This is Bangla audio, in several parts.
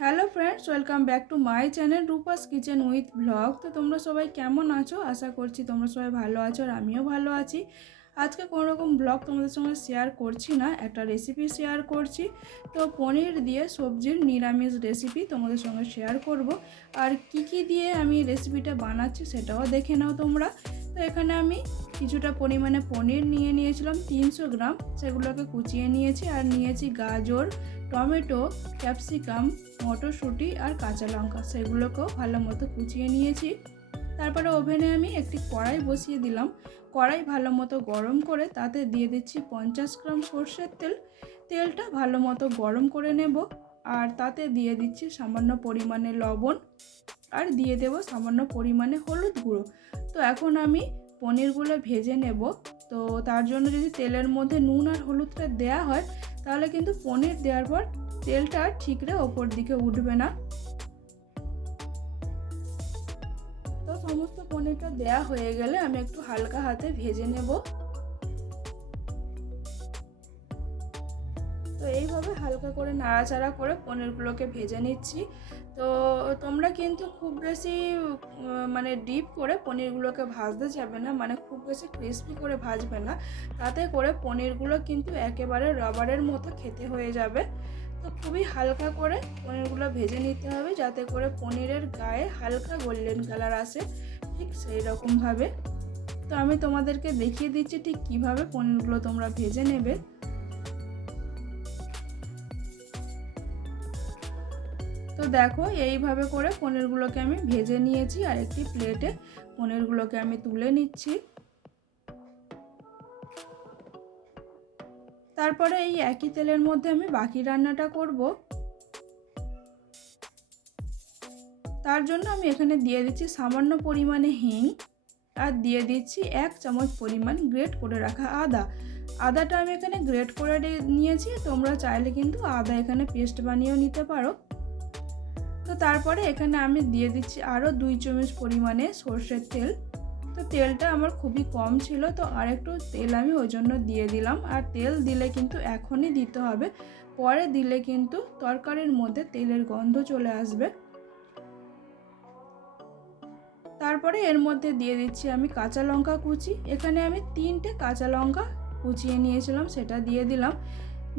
Hello friends, welcome back to my channel Rupa's kitchen with blog. তো তোমরা সবাই কেমন আছো? আশা করছি তোমরা সবাই ভালো আছো আর আমিও ভালো আছি। আজকে কোনো রকম ব্লগ তোমাদের সঙ্গে শেয়ার করছি না, একটা রেসিপি শেয়ার করছি। তো পনির দিয়ে সবজির নিরামিষ রেসিপি তোমাদের সঙ্গে শেয়ার করব। আর কি দিয়ে আমি রেসিপিটা বানাচ্ছি সেটাও দেখে নাও তোমরা। তো এখানে আমি কিছুটা পরিমাণে পনির নিয়েছিলাম 300 গ্রাম, সেগুলোকে কুচিয়ে নিয়েছি। আর নিয়েছি গাজর, টমেটো, ক্যাপসিকাম, মটরশুঁটি আর কাঁচা লঙ্কা, সেগুলোকেও ভালো মতো কুচিয়ে নিয়েছি। তারপরে ওভেনে আমি একটি কড়াই বসিয়ে দিলাম। কড়াই ভালো মতো গরম করে তাতে দিয়ে দিচ্ছি 50 গ্রাম সর্ষের তেল। তেলটা ভালো মতো গরম করে নেব। আর তাতে দিয়ে দিচ্ছি সামান্য পরিমাণে লবণ, আর দিয়ে দেব সামান্য পরিমাণে হলুদ গুঁড়ো। তো এখন আমি পনিরগুলো ভেজে নেব। তো তার জন্য যদি তেলের মধ্যে নুন আর হলুদটা দেয়া হয় তাহলে কিন্তু পনির দেওয়ার পর তেলটা ঠিকরে ওপর দিকে উঠবে না। তো সমস্ত পনিরটা দেয়া হয়ে গেলে আমি একটু হালকা হাতে ভেজে নেব। তো এইভাবে হালকা করে নাড়াচাড়া করে পনিরগুলোকে ভেজে নিচ্ছি। তো তোমরা কিন্তু খুব বেশি ডিপ করে পনিরগুলোকে ভাজতে যাবে না, খুব বেশি ক্রিস্পি করে ভাজবে না, তাতে করে পনিরগুলো কিন্তু একেবারে রাবারের মতো খেতে হয়ে যাবে। তো খুবই হালকা করে পনিরগুলো ভেজে নিতে হবে, যাতে করে পনিরের গায়ে হালকা গোল্ডেন কালার আসে, ঠিক সেই রকমভাবে। তো আমি তোমাদেরকে দেখিয়ে দিচ্ছি ঠিক কিভাবে পনিরগুলো তোমরা ভেজে নেবে। তো দেখো, এইভাবে করে পনিরগুলোকে আমি ভেজে নিয়েছি আর একটি প্লেটে পনিরগুলোকে আমি তুলে নিচ্ছি। তারপরে এই একই তেলের মধ্যে আমি বাকি রান্নাটা করব। তার জন্য আমি এখানে দিয়ে দিচ্ছি সামান্য পরিমাণে হিং, আর দিয়ে দিচ্ছি 1 চামচ পরিমাণ গ্রেট করে রাখা আদাটা আমি এখানে গ্রেট করে নিয়েছি। তোমরা চাইলে কিন্তু আদা এখানে পেস্ট বানিয়েও নিতে পারো। তো তারপরে এখানে আমি দিয়ে দিচ্ছি আরও 2 চামচ পরিমাণে সর্ষের তেল। তো তেলটা আমার খুবই কম ছিল, তো আর একটু তেল আমি ওই জন্য দিয়ে দিলাম। আর তেল দিলে কিন্তু এখনই দিতে হবে, পরে দিলে কিন্তু তরকারির মধ্যে তেলের গন্ধ চলে আসবে। তারপরে এর মধ্যে দিয়ে দিচ্ছি আমি কাঁচা লঙ্কা কুচি। এখানে আমি 3টে কাঁচা লঙ্কা কুচিয়ে নিয়েছিলাম, সেটা দিয়ে দিলাম।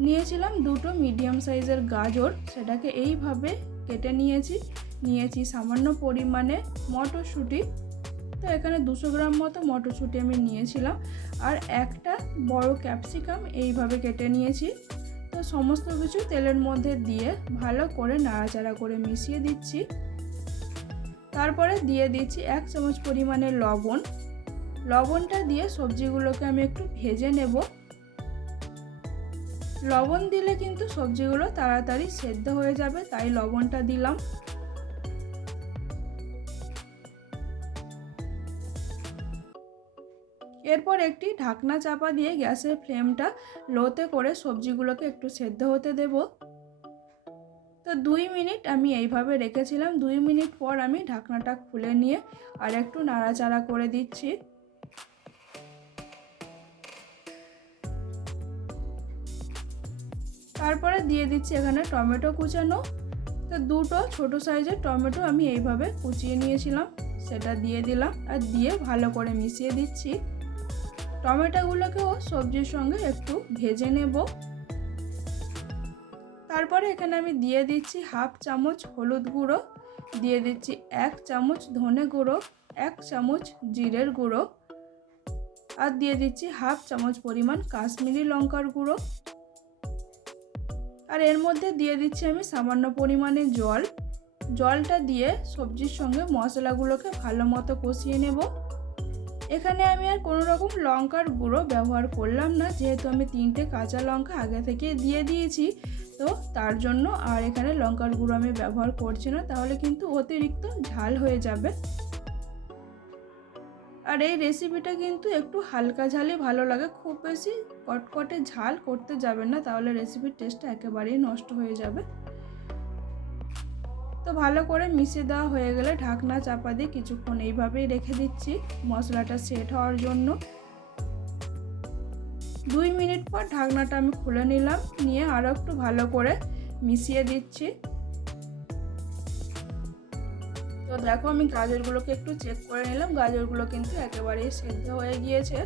নিয়েছিলাম 2টো মিডিয়াম সাইজের গাজর, সেটাকে এইভাবে কেটে নিয়েছি সামান্য পরিমাণে মটরশুঁটি। তো এখানে 200 গ্রাম মতো মটরশুঁটি আমি নিয়েছিলাম। আর একটা বড় ক্যাপসিকাম এইভাবে কেটে নিয়েছি। তো সমস্ত কিছু তেলের মধ্যে দিয়ে ভালো করে নাড়াচাড়া করে মিশিয়ে দিচ্ছি। তারপরে দিয়ে দিচ্ছি 1 চামচ পরিমাণে লবণটা দিয়ে সবজিগুলোকে আমি একটু ভেজে নেব। লবণ দিলে কিন্তু সবজিগুলো তাড়াতাড়ি সেদ্ধ হয়ে যাবে, তাই লবণটা দিলাম। এরপর একটি ঢাকনা চাপা দিয়ে গ্যাসের ফ্লেমটা লোতে করে সবজিগুলোকে একটু সেদ্ধ হতে দেব। তো 2 মিনিট আমি এইভাবে রেখেছিলাম। 2 মিনিট পর আমি ঢাকনাটা খুলে নিয়ে আর একটু নাড়াচাড়া করে দিচ্ছি। তারপরে দিয়ে দিচ্ছি এখানে টমেটো কুচানো। তো 2টো ছোটো সাইজের টমেটো আমি এইভাবে কুচিয়ে নিয়েছিলাম, সেটা দিয়ে দিলাম আর দিয়ে ভালো করে মিশিয়ে দিচ্ছি। টমেটোগুলোকেও সবজির সঙ্গে একটু ভেজে নেব। তারপরে এখানে আমি দিয়ে দিচ্ছি 1/2 চামচ হলুদ গুঁড়ো, দিয়ে দিচ্ছি 1 চামচ ধনে গুঁড়ো, 1 চামচ জিরের গুঁড়ো, আর দিয়ে দিচ্ছি 1/2 চামচ পরিমাণ কাশ্মীরি লঙ্কার গুঁড়ো। আর এর মধ্যে দিয়ে দিচ্ছি আমি সামান্য পরিমাণে জলটা দিয়ে সবজির সঙ্গে মশলাগুলোকে ভালো মতো কষিয়ে নেব। এখানে আমি আর কোনো রকম লঙ্কার গুঁড়ো ব্যবহার করলাম না, যেহেতু আমি 3টে কাঁচা লঙ্কা আগে থেকে দিয়ে দিয়েছি। তো তার জন্য আর এখানে লঙ্কার গুঁড়ো আমি ব্যবহার করছি না, তাহলে কিন্তু অতিরিক্ত ঝাল হয়ে যাবে। আর এই রেসিপিটা কিন্তু একটু হালকা ঝালই ভালো লাগে, খুব বেশি কটকটে ঝাল করতে যাবেন না, তাহলে রেসিপির টেস্টটা একেবারেই নষ্ট হয়ে যাবে। তো ভালো করে মিশিয়ে দেওয়া হয়ে গেলে ঢাকনা চাপা দিয়ে কিছুক্ষণ এইভাবেই রেখে দিচ্ছি মশলাটা সেট হওয়ার জন্য। 2 মিনিট পর ঢাকনাটা আমি খুলে নিলাম, নিয়ে আরও একটু ভালো করে মিশিয়ে দিচ্ছি। তো দেখো আমি গাজরগুলোকে একটু চেক করে নিলাম, গাজরগুলো কিন্তু একেবারেই সেদ্ধ হয়ে গিয়েছে।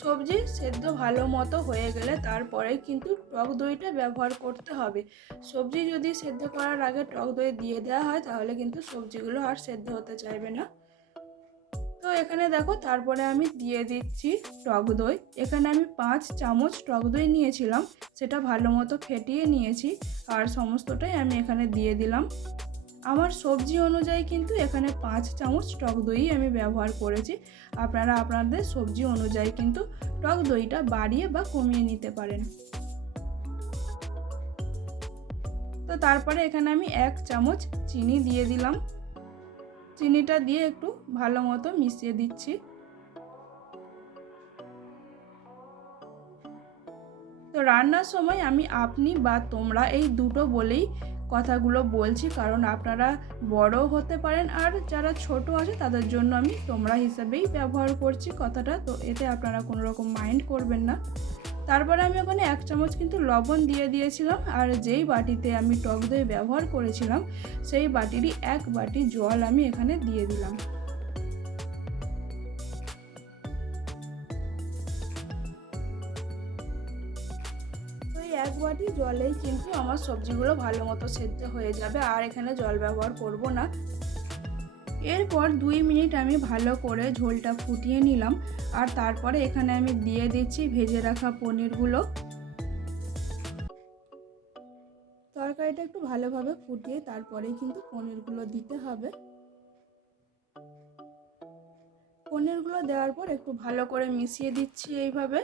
সবজি সেদ্ধ ভালো মতো হয়ে গেলে তারপরে কিন্তু টক দইটা ব্যবহার করতে হবে। সবজি যদি সেদ্ধ করার আগে টক দই দিয়ে দেওয়া হয় তাহলে কিন্তু সবজিগুলো আর সেদ্ধ হতে চাইবে না। তো এখানে দেখো তারপরে আমি দিয়ে দিচ্ছি টক দই। এখানে আমি 5 চামচ টক দই নিয়েছিলাম, সেটা ভালো মতো ফেটিয়ে নিয়েছি আর সমস্তটাই আমি এখানে দিয়ে দিলাম। আমার সবজি অনুযায়ী কিন্তু এখানে 5 চামচ টক দই আমি ব্যবহার করেছি। আপনারা আপনাদের সবজি অনুযায়ী কিন্তু টক দইটা বাড়িয়ে বা কমিয়ে নিতে পারেন। তো তারপরে এখানে আমি 1 চামচ চিনি দিয়ে দিলাম। চিনিটা দিয়ে একটু ভালো মতো মিশিয়ে দিচ্ছি। তো রান্নার সময় আমি আপনি বা তোমরা এই দুটো বলেই কথাগুলো বলছি, কারণ আপনারা বড়ও হতে পারেন আর যারা ছোট আছে তাদের জন্য আমি তোমরা হিসাবেই ব্যবহার করছি কথাটা, তো এতে আপনারা কোনো রকম মাইন্ড করবেন না। তারপরে আমি ওখানে 1 চামচ কিন্তু লবণ দিয়ে দিয়েছিলাম, আর যেই বাটিতে আমি টক দই ব্যবহার করেছিলাম সেই বাটিরই 1 বাটি জল আমি এখানে দিয়ে দিলাম। তো এই 1 বাটি জলেই কিন্তু আমার সবজিগুলো ভালো মতো সেদ্ধ হয়ে যাবে, আর এখানে জল ব্যবহার করব না। এরপর 2 মিনিট আমি ভালো করে ঝোলটা ফুটিয়ে নিলাম, আর তারপরে এখানে আমি দিয়ে দিচ্ছি ভেজে রাখা পনিরগুলো। তরকারিটা একটু ভালোভাবে ফুটিয়ে তারপরেই কিন্তু পনিরগুলো দিতে হবে। পনিরগুলো দেওয়ার পর একটু ভালো করে মিশিয়ে দিচ্ছি এইভাবে।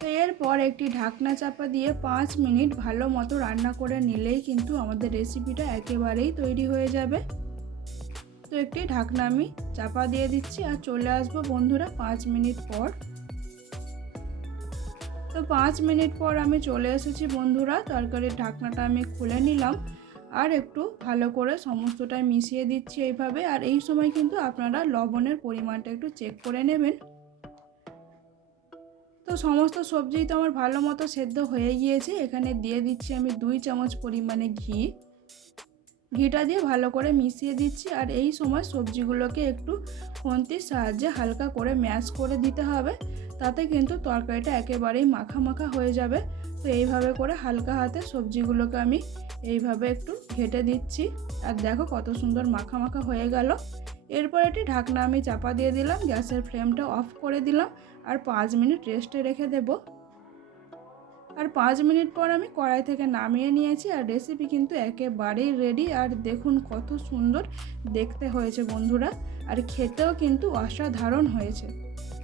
তো এরপর একটি ঢাকনা চাপা দিয়ে 5 মিনিট ভালো মতো রান্না করে নিলেই কিন্তু আমাদের রেসিপিটা একেবারেই তৈরি হয়ে যাবে। তো একটি ঢাকনা আমি চাপা দিয়ে দিচ্ছি আর চলে আসবো বন্ধুরা 5 মিনিট পর। তো 5 মিনিট পর আমি চলে এসেছি বন্ধুরা। তরকারির ঢাকনাটা আমি খুলে নিলাম আর একটু ভালো করে সমস্তটাই মিশিয়ে দিচ্ছি এইভাবে। আর এই সময় কিন্তু আপনারা লবণের পরিমাণটা একটু চেক করে নেবেন। তো সমস্ত সবজি তো আমার ভালো মতো সেদ্ধ হয়ে গিয়েছে। এখানে দিয়ে দিচ্ছি আমি 2 চামচ পরিমাণে ঘিটা দিয়ে ভালো করে মিশিয়ে দিচ্ছি। আর এই সময় সবজিগুলোকে একটু খুন্তির সাহায্যে হালকা করে ম্যাশ করে দিতে হবে, তাতে কিন্তু তরকারিটা একেবারেই মাখা মাখা হয়ে যাবে। তো এইভাবে করে হালকা হাতে সবজিগুলোকে আমি এইভাবে একটু ঘেটে দিচ্ছি, আর দেখো কত সুন্দর মাখা মাখা হয়ে গেল। এরপর এটি ঢাকনা আমি চাপা দিয়ে দিলাম, গ্যাসের ফ্লেমটা অফ করে দিলাম আর 5 মিনিট রেস্টে রেখে দেব। আর 5 মিনিট পর আমি কড়াই থেকে নামিয়ে নিয়েছি, আর রেসিপি কিন্তু একেবারেই রেডি। আর দেখুন কত সুন্দর দেখতে হয়েছে বন্ধুরা, আর খেতেও কিন্তু অসাধারণ হয়েছে।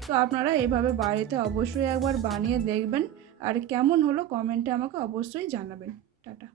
তো আপনারা এইভাবে বাড়িতে অবশ্যই একবার বানিয়ে দেখবেন, আর কেমন হলো কমেন্টে আমাকে অবশ্যই জানাবেন। টাটা।